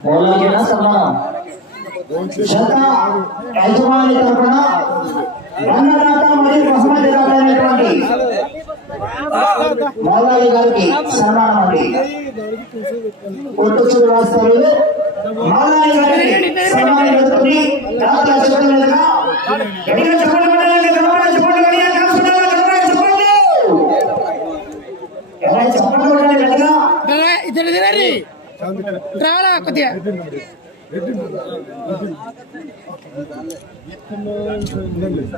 పోలాకినా సమానం జత యజమాని తరపున రంగనాథ మరియు బహుమతి అయినటువంటి మౌలాలి గారికి సన్మానం అండి ఒట్టు శ్రీవాస్తవులు మౌలాలి గారికి సన్మానం జరుగుతుంది తర్వాత చెప్పండి మీదుగా గట్టిగా చెప్పండి కొట్టాలి, గట్టిగా చెప్పండి, గట్టిగా చెప్పండి, గట్టిగా చెప్పండి. ఎవరైనా చెప్పండి కొట్టాలి, గట్టిగా. ఇద్దరు తినరి రావాలా కొద్దిగా?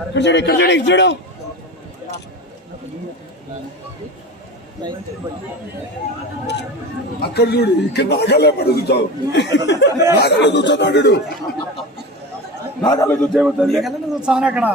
ఇక్కడ చూడు ఇక్కడ చూడు ఇక్కడ చూడు. అక్కడ చూడు ఇక్కడ నాగలే పడి చూచావు నాగలే చూచాడు నాగలే చాలా అక్కడ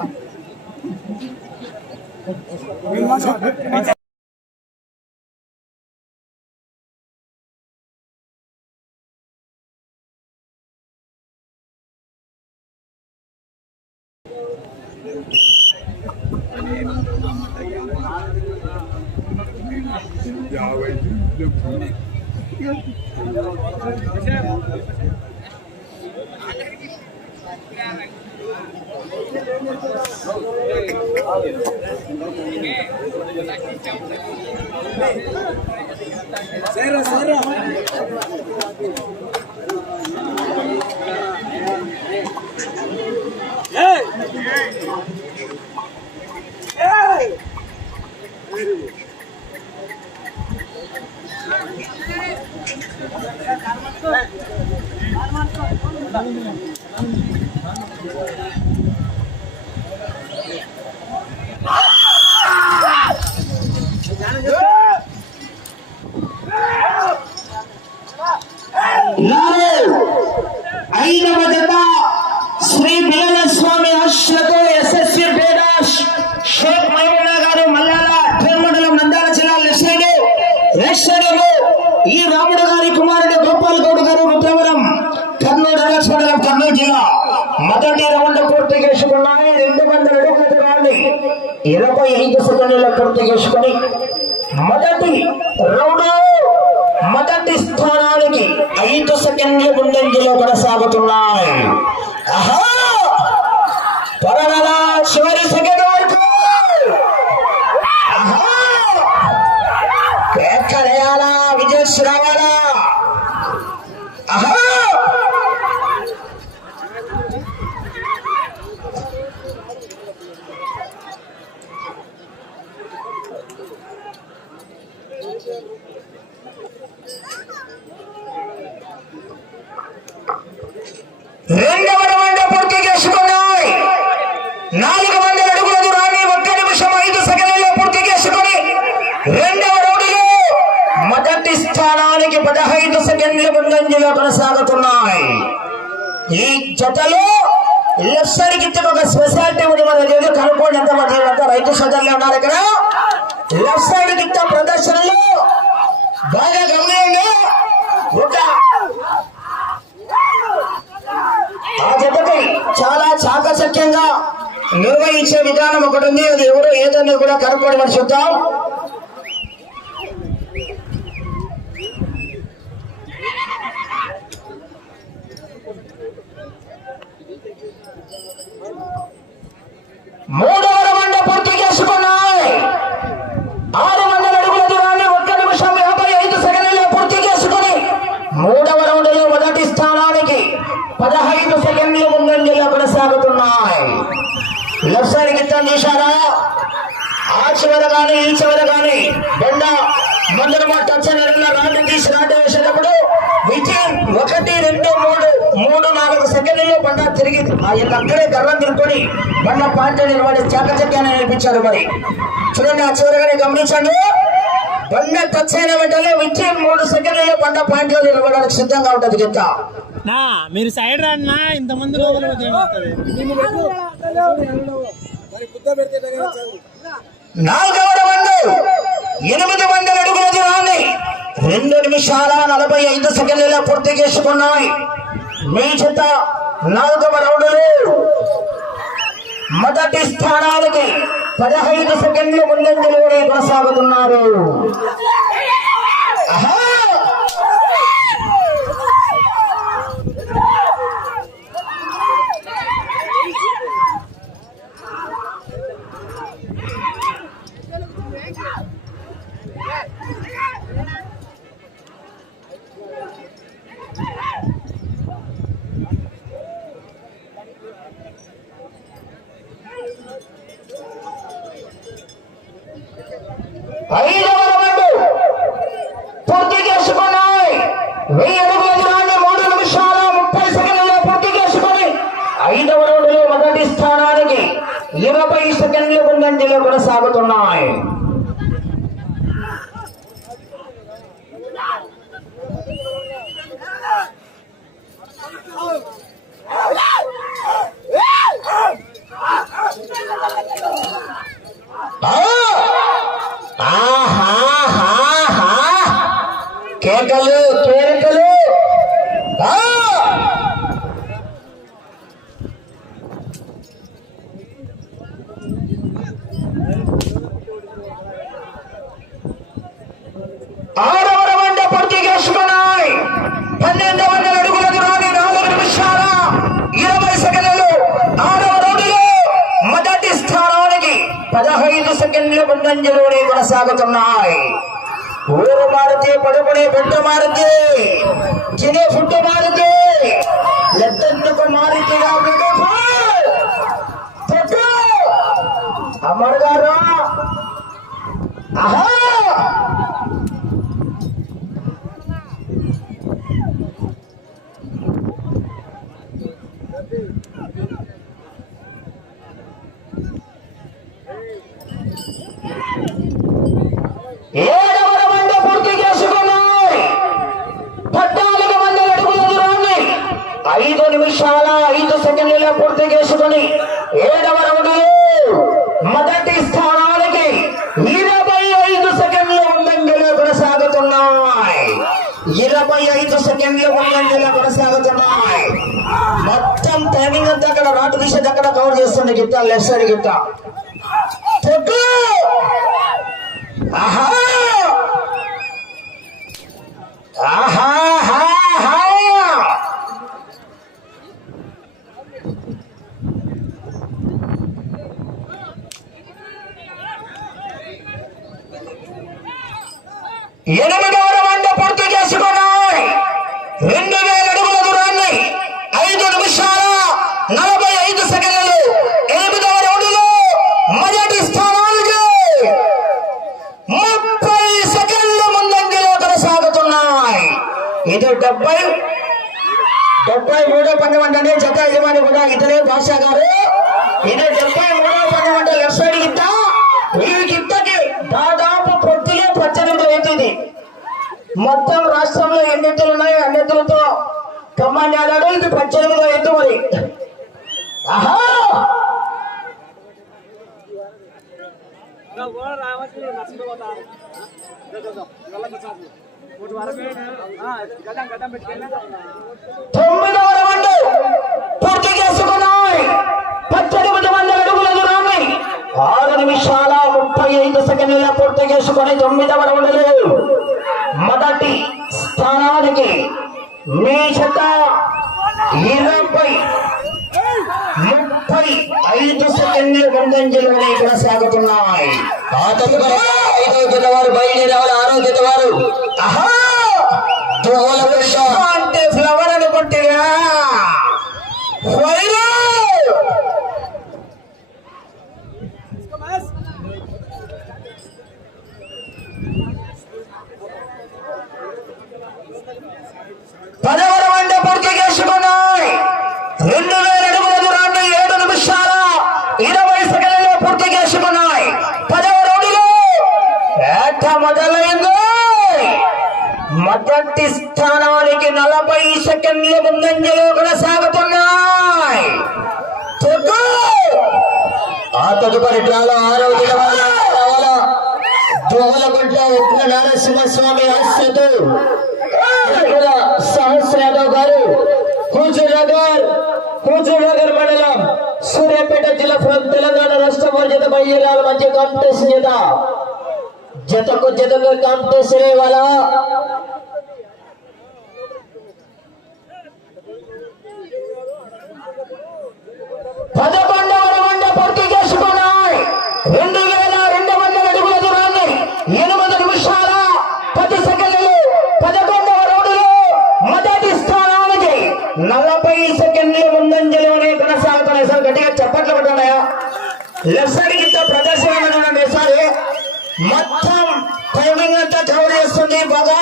యాభై నాలుగు ఐదవ జత శ్రీ బేల స్వామి ఆశ్రతో ఎస్ఎస్సి బేడాష్ షేక్ మైమున్నా గారు మల్లాల మండలం నంద్యాల జిల్లా లెఫ్ట్ సైడ్ రైట్ సైడ్ ఈ రాముడు గారి కుమారుడు గోపాల్ గౌడ్ గారు రుద్రవరం కర్నూలు రైట్ మండలం కర్నూలు జిల్లా మొదటి రౌండ్ పూర్తి చేసుకున్నాయి రెండు వందల అడుగుల దూరాన్ని ఇరవై ఐదు సెకండ్ల పూర్తి చేసుకుని మొదటి రౌండ్ మొదటి స్థానానికి ఐదు సెకండ్లు ముందంజలో కొనసాగుతున్నాయి ఆహా! త్వరగా చివరి సెకండ్ వరకు ఆహా! ఎక్కడేయాలా విజయ్ రావాలా ఆహా! రెండవ రౌండ్ పూర్తి చేసుకున్నాయి. నాలుగు వందల అడుగుల దూరాన్ని ఒక్క నిమిషం ఐదు సెకండ్లలో పూర్తి చేసుకుని రెండవ రౌండ్లో మొదటి స్థానానికి పదహైదు సెకండ్ల ముందంజలో కొనసాగుతున్నాయి. ఈ జతలో లెఫ్ట్ సైడ్కి ఒక స్పెషాలిటీ ఉంది మన ఏదో కనుక్కోండి ఎంత మంది రైతు సోదరులు ఉన్నారు ఇక్కడ. లెఫ్ట్ సైడ్ కింద ప్రదర్శనలో బాగా గమనించండి ఒక ఆ జతపై చాలా చాకచక్యంగా నిర్వహించే విధానం ఒకటి ఉంది. అది ఎవరు ఏదన్నా కూడా కనుక్కోవడం చూద్దాం మూడవ రౌండ్ పూర్తి చేసుకున్నాయి ఆరు వందల అడుగుల దూరాన్ని ఒక్క నిమిషం యాభై ఐదు సెకండ్లలో పూర్తి చేసుకుని మూడవ రౌండ్లో మొదటి స్థానానికి పదహైదు సెకండ్లు ముందంజలో కొనసాగుతున్నాయి లెఫ్ట్ సైడ్ గిత్తం చూశారా ఆ చివర కానీ ఈ చివర కానీ బెండ మందుల టచ్ రాడ్డు తీసి రాడ్డు వేసేటప్పుడు విజయం ఒకటి రెండు మూడు మూడు నాలుగు సెకండ్లలో బండ ఆ యొక్క అక్కడే గర్వం తిరుకొని బండ పార్టీ నిలబడి చాకచక్యాన్ని నేర్పించారు మరి. చూడండి ఆ చివరగానే గమనించండి. బండ టచ్ అయిన వెంటనే విజయం మూడు సెకండ్లలో బండ పాయింట్లో నిలబడడానికి సిద్ధంగా ఉంటుంది గిత్త నా మీరు సైడ్ రాన్నా ఇంత మంది? నాలుగవ రౌండ్ ఎనిమిది వందల అడుగుల దూరాన్ని రెండు నిమిషాల నలభై ఐదు సెకండ్లలో పూర్తి చేసుకున్నాయి. మీ చేత నాలుగవ మొదటి స్థానానికి పదహైదు సెకండ్లు ముందంజలోనే కొనసాగుతున్నారు. ఎత్తులతో కమ్మాన్ని ఆడాడు. ఇది పద్దెనిమిదో ఎత్తు మరి. ఆహా! తొమ్మిదవ రౌండ్ పూర్తి చేసుకున్నాయి. పద్దెనిమిది వందల అడుగుల దూరాన్ని ఆరు నిమిషాల ముప్పై ఐదు సెకండ్ల పూర్తి చేసుకుని తొమ్మిదవ రౌండ్లు మొదటి స్థానానికి మీ శత ఇరవై ముప్పై ఐదు సెకండ్లు ముందంజలోనే కొనసాగుతున్నాయి. ఆ తదుపరి ఐదవ జత వారు బయలుదేరేవారు ఆరో జత వారు. ఆహా! سوریا پیٹ جیسے کمپیسے والا అంతా కవర్ చేస్తుంది బాగా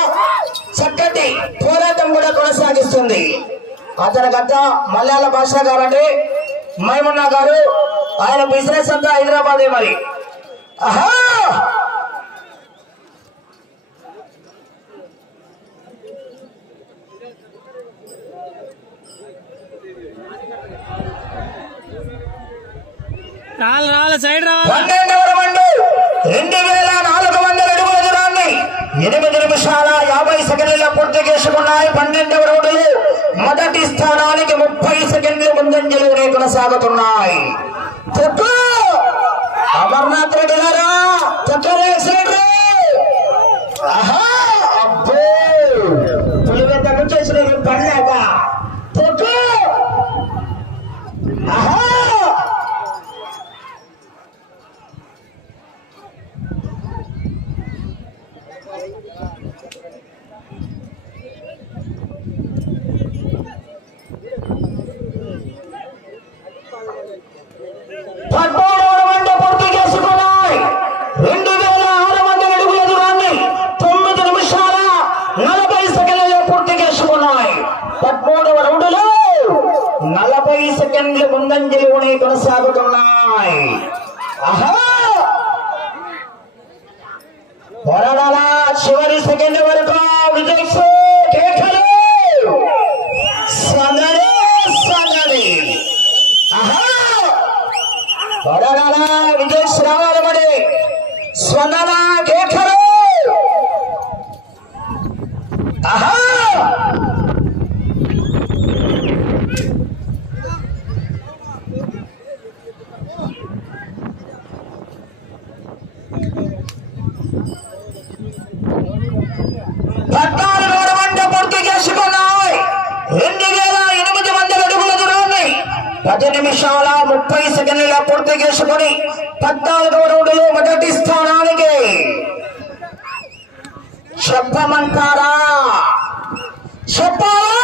చక్కటి పోరాటం కూడా కొనసాగిస్తుంది. అతని గత మలయాళ భాష గారు అంటే మైమున్న గారు ఆయన బిజినెస్ అంతా హైదరాబాద్ మరి. ఆహా! సైడ్ రావాలి? ఎనిమిది నిమిషాల యాభై సెకండ్ల పూర్తి చేసుకున్నాయి. పన్నెండవ రౌండ్లు మొదటి స్థానానికి ముప్పై సెకండ్లు ముందంజలోనే కొనసాగుతున్నాయి. అమర్నాథ్ రెడ్డి గారా! తొక్కలే చేసిన రే! ఆహా! అబ్బో! పులివెంద వచ్చేసిన పడలేక తొక్కు! ఆహా పద్నాలుగు వంట పూర్తి చేసుకున్నాయి రెండు వేల ఆరు వందల అడుగుల దూరాన్ని తొమ్మిది నిమిషాల నలభై సెకండ్లలో పూర్తి చేసుకున్నాయి పదమూడవ రౌండ్లో నలభై సెకండ్లు ముందంజలోనే కొనసాగుతున్నాయి ఆహా పోరాడాల చివరి సెకండ్ వరకు విజయ్ కేకలు సందడి సందడి ఆహా వడగల విజయ్ శ్రావణమణి స్వందన కేఖరు ఆహా పద్నాలుగు వంట పూర్తి చేసుకున్నాయి రెండు వేల ఎనిమిది వందల అడుగుల దూరాన్ని పది నిమిషాల ముప్పై సెకండ్ల పూర్తి చేసుకుని పద్నాలుగవ రౌండ్లో మొదటి స్థానానికి చెప్పమంటారా చెప్పాలా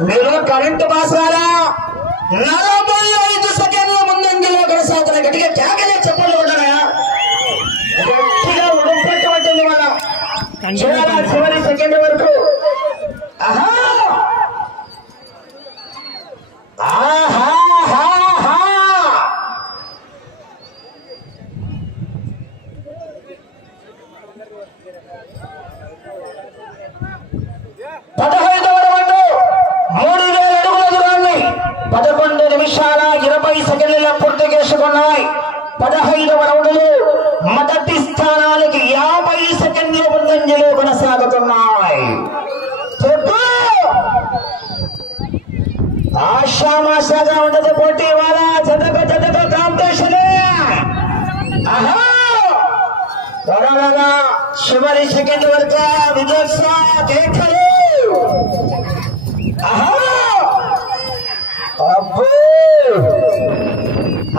మీరు కరెంటు బాసారా నలభై ఐదు సెకండ్ల ముందంజలో కొనసాగుతున్న గట్టిగా కేకలే చెప్పలు ఉండరా గట్టిగా ఉడుపెట్టబట్టింది మన చివరి చివరి సెకండ్ వరకు ఆహా ఆహాహాహా. పదహైదవ రౌండ్ మూడు వేల అడుగుల దూరాన్ని పదకొండు నిమిషాల ఇరవై సెకండ్ల పూర్తి చేసుకున్నాయి పదహైదవ రౌండ్లు మొదటి స్థానానికి యాభై సెకండ్ల ముందంజలో కొనసాగుతున్నాయి చెప్పు ఆశామాషాగా ఉండదు పోటీ వాళ్ళ చదక చదక కాంపిటీషన్ ఆహా త్వరగా చివరి సెకండ్ వరకు విజయోత్సవ కేకలు ఆహా అబ్బో ఆహా పదహారవ రౌండ్ మూడు వేల రెండు వందల అడుగుల దూరాన్ని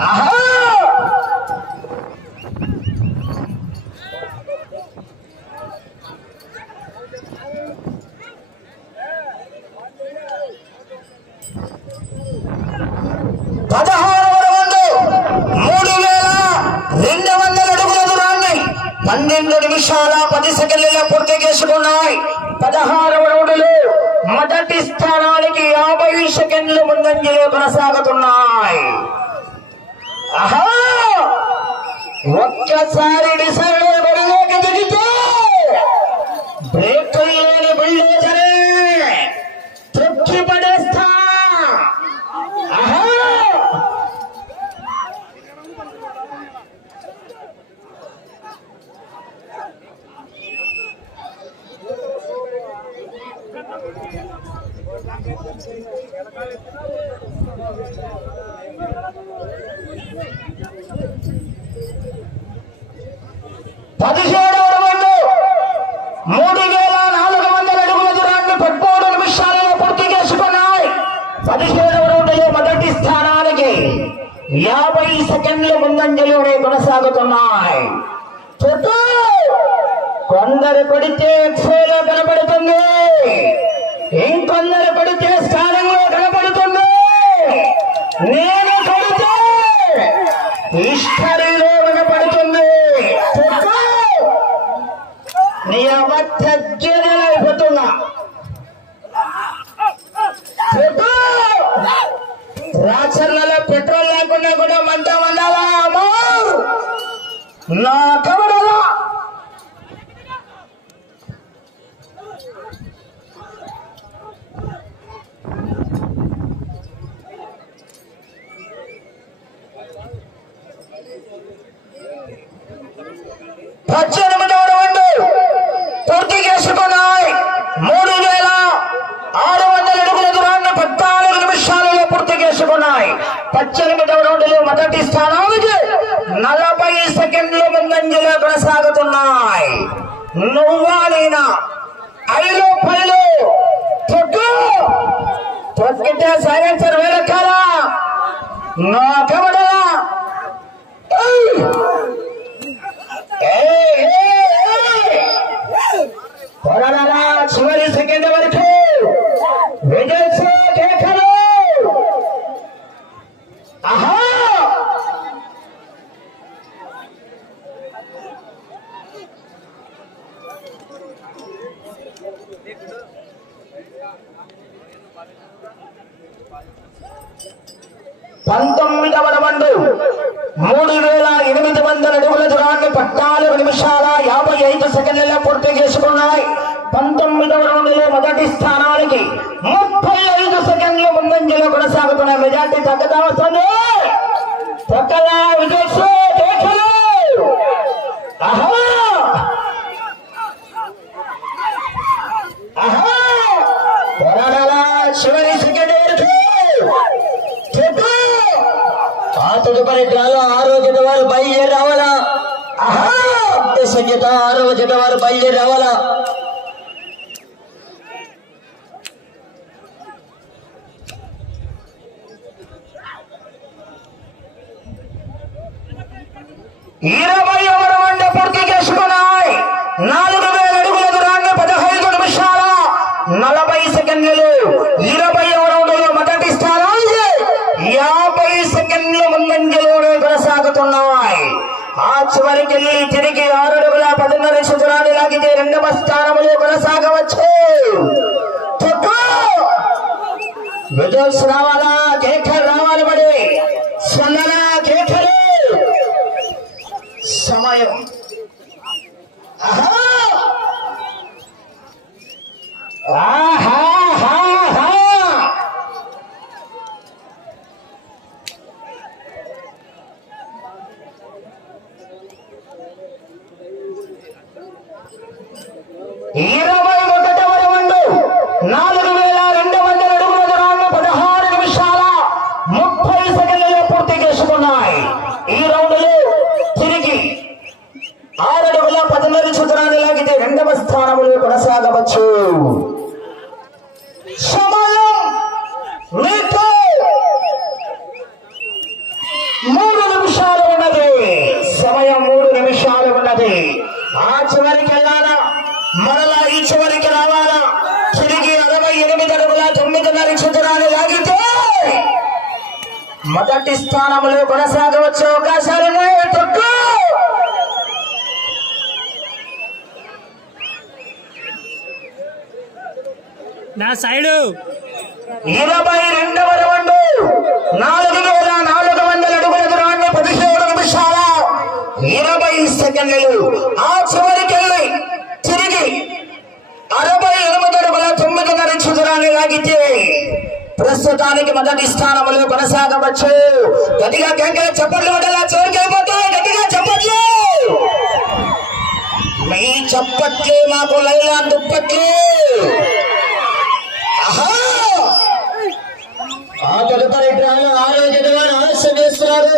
పన్నెండు నిమిషాల పది సెకండ్లలో పూర్తి చేసుకున్నాయి పదహారవ రౌండ్లు మొదటి స్థానానికి యాభై సెకండ్లు ముందంజలో కొనసాగుతున్నాయి. ఒక్కసారి డిసైడ్ బడిలోకి దిగితే బ్రేక్ లేని బుల్డోజరే తృప్తి పదిహేడవ రౌండ్. మూడు వేల నాలుగు వందల అడుగుల దూరాన్ని పద్మూడు నిమిషాలలో పూర్తి చేసుకున్నాయి. పదిహేడవ రౌండ్లో మొదటి స్థానానికి యాభై సెకండ్ల ముందంజలోనే కొనసాగుతున్నాయి. చుట్టూ కొందరు కొడితే ఎక్స్రేలో కనబడుతుంది ఇంకొందరు పడితే స్థానం నా కవడలా పద్దెనిమిదవ రౌండ్ పూర్తి చేసుకున్నాయి మూడు వేల ఆరు వందల అడుగుల దూరాన్ని పద్నాలుగు నిమిషాలలో పూర్తి చేసుకున్నాయి పద్దెనిమిదవ రౌండ్లో మొదటి స్థానానికి నలభై సెకండ్ల ముందంజలో కొనసాగుతున్నాయి నువ్వా నేనా ఐదు పైలు తొక్కు. తొక్కితే సైలెన్సర్ వెనకాల నా కబడలా పోరాడాలా చివరి సెకండ్ వరకు విజయ్ కేకలు ఆహా పంతొమ్మిదవ రౌండ్ మూడు వేల ఎనిమిది వందల అడుగుల దూరాన్ని పద్నాలుగు నిమిషాల యాభై ఐదు సెకండ్లలో పూర్తి చేసుకున్నాయి పంతొమ్మిదవ రౌండ్లో మొదటి స్థానానికి ముప్పై ఐదు సెకండ్ల ముందంజలో కొనసాగుతున్న మెజార్టీ తగ్గదా వస్తుంది తగ్గదా విజయ్ కేకలు ఆహా ఆహా పోరాడాలా చివరి సెకండ్ వరకు చెప్పు ఆ తదుపరి డ్రాలో ఆరో జత వారు బయలుదేరి రావాలా ఆహా సంగీత ఆరో జత వారు బయలుదేరి రావాలా ఇరవై ఒకటి వంట పూర్తి చేసుకున్నాయి నాలుగు వేల అడుగుల దూరాన్ని పదహైదు నిమిషాల నలభై సెకండ్లు ఇరవై రౌండ్లో మొదటి స్థానానికి యాభై సెకండ్ల ముందంజలోనే కొనసాగుతున్నాయి ఆ తిరిగి ఆరు అడుగుల పదిన్నర దూరాన్ని లాగితే రెండవ స్థానంలో కొనసాగవచ్చు తప్పు! విజయ్ రావాలా కేకలు రావాలి మరి సన్నల కేకలు సమయం ఆహా! ఆహాహాహా! ఇరవై ఒకటవ రౌండ్ నాలుగు వేల రెండు వందల అడుగుల దూరాన్ని పదహారు నిమిషాల ముప్పై సెకండ్లలో పూర్తి చేసుకున్నాయి ఈ రౌండ్లో తిరిగి ఆరు అడుగుల పదిన్నర చుతరాన్ని లాగితే రెండవ స్థానంలో కొనసాగవచ్చు. సమయం మూడు నిమిషాలు ఉన్నది. సమయం మూడు నిమిషాలు ఉన్నది. ఆ చివరికి వెళ్ళాలా? మరలా ఈ చివరికి రావాలా? తిరిగి అరవై ఎనిమిది అడుగుల తొమ్మిదిన్నర చిత్రాలు లాగితే మొదటి స్థానంలో కొనసాగవచ్చు అవకాశం ఉన్నాయి. తొక్కు నా సైడు. ఇరవై రెండవ రౌండ్. నాలుగు వేల నాలుగు వందల అడుగుల దూరాన్ని పదిహేడు నిమిషాల ఇరవై సెకండ్లు. ఆ చివరికి వెళ్ళి తిరిగి అరవై ఎనిమిది అడుగుల తొమ్మిదిన్నర దూరాన్ని లాగితే ప్రస్తుతానికి మొదటి స్థానంలో కొనసాగవచ్చు. గట్టిగా కేకల చప్పట్లు ఉండేలా చివరికి అయిపోతాయి గట్టిగా చప్పట్లు మీ చప్పట్లు మాకు లైలా దుప్పట్లు. ఆహా! ఆ తదుపరి డ్రాలో ఆరోగ్య వారు ఆలస్యం చేస్తున్నారు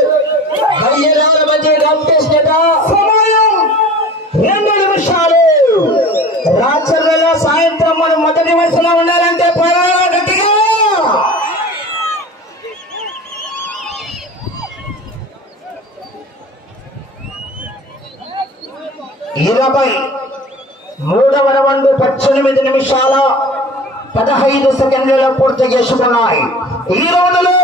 మధ్య సమయం! రెండు నిమిషాలు! సాయంత్రం మనం మొదటి వరుసలో ఉండాలంటే పోరాడాలి గట్టిగా! ఇరవై మూడవ రౌండ్ పద్దెనిమిది నిమిషాల పదహైదు సెకండ్లలో పూర్తి చేసుకున్నాయి. ఈ రోజులో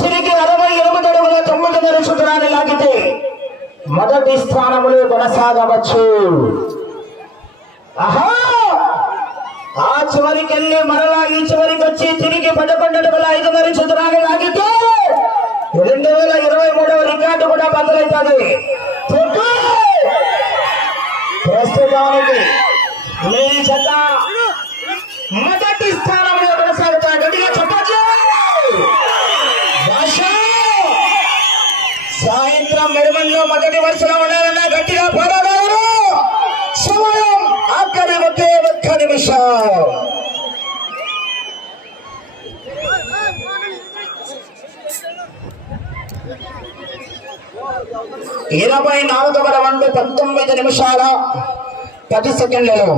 తిరిగి అరవై ఎనిమిది అడుగుల తొమ్మిది నిరుషుతురాన్ని లాగితే మొదటి స్థానములు కొనసాగవచ్చు. ఆహా! ఆ చివరికి వెళ్ళి మరలా ఈ చివరికి వచ్చి తిరిగి పదకొండు అడుగుల ఐదు నిరుషుతురాన్ని లాగితే రెండు వేల ఇరవై మూడవ రికార్డు కూడా బదులైతుంది ప్రస్తుతానికి మీ చెత్త మొదటి స్థానంలో కొనసాగుతాయి గట్టిగా చెప్పట్లు సాయంత్రం మెరుగంలో మొదటి వరుసలో ఉండాలన్నా గట్టిగా పోరాడారు సమయం అక్కడ ఒకే ఒక్క నిమిషం. ఇరవై నాలుగవ రౌండ్ పంతొమ్మిది నిమిషాల పది సెకండ్లలో.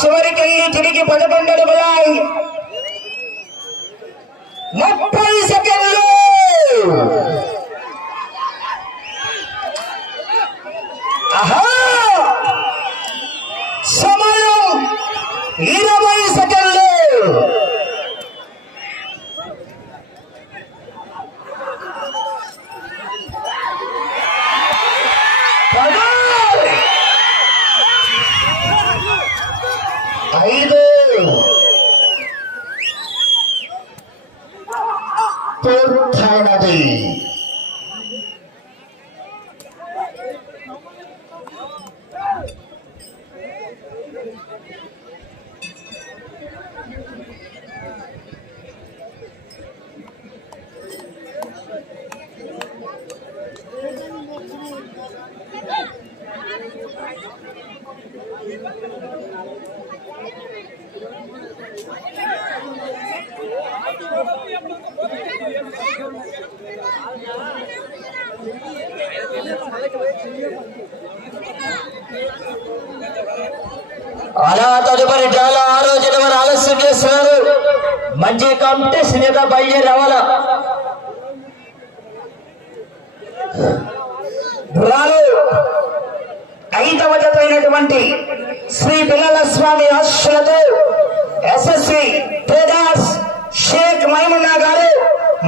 చివరికి వెళ్ళి తిరిగి పదకొండు అడుగులాయి ముప్పై సెకండ్లు ఆహా సమయం ఇరవై సెకండ్లు పది, ఐదు పూర్తయినది అలా తదుపరి చాలా ఆలోచన వారు ఆలస్యం చేస్తున్నారు? మంచి కాంపిటీషన్ ఏదో బయలుదేరి రావాలా రాలు ఐదవ జత శ్రీ పిల్లల స్వామి ఆశలతో ఎస్ఎస్సి తేజాస్ షేక్ మైమున్నా గారు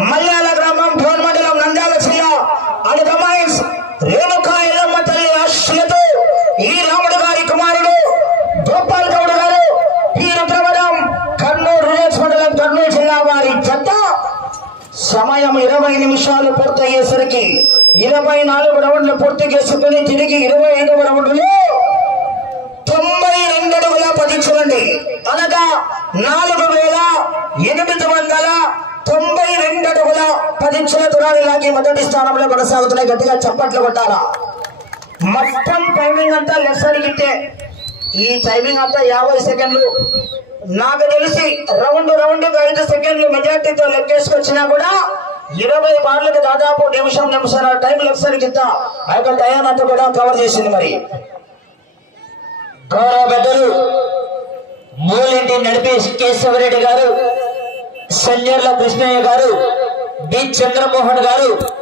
మల్యాల గ్రామం గవర్నమెంట్ సమయం ఇరవై నిమిషాలు పూర్తయ్యేసరికి ఇరవై నాలుగు రౌండ్లు పూర్తి చేసుకుని తిరిగి ఇరవై ఐదవ రౌండ్లో తొంభై రెండు అడుగుల పది చూడండి. అనగా నాలుగు వేల ఎనిమిది వందల తొంభై రెండు అడుగుల పది చుల దూరాన్ని లాగి మొదటి స్థానంలో కొనసాగుతున్నాయి. గట్టిగా చప్పట్లు కొట్టాలా? మొత్తం టైమింగ్ అంతా లెఫ్ట్ సైడ్ ఈ టైమింగ్ అంతా యాభై సెకండ్లు. నాకు తెలిసి రౌండ్ రౌండ్ ఐదు సెకండ్లు మెజార్టీతో లెక్కేసుకొచ్చినా కూడా ఇరవై బార్లకు దాదాపు నిమిషం నిమిషం టైం లెఫ్ట్ కింద ఆ యొక్క టయాన్ని కూడా కవర్ చేసింది మరి. గౌరవ పెద్దలు మూలింటి నడిపి కేశవరెడ్డి గారు సంజర్ల కృష్ణయ్య గారు బి. చంద్రమోహన్ గారు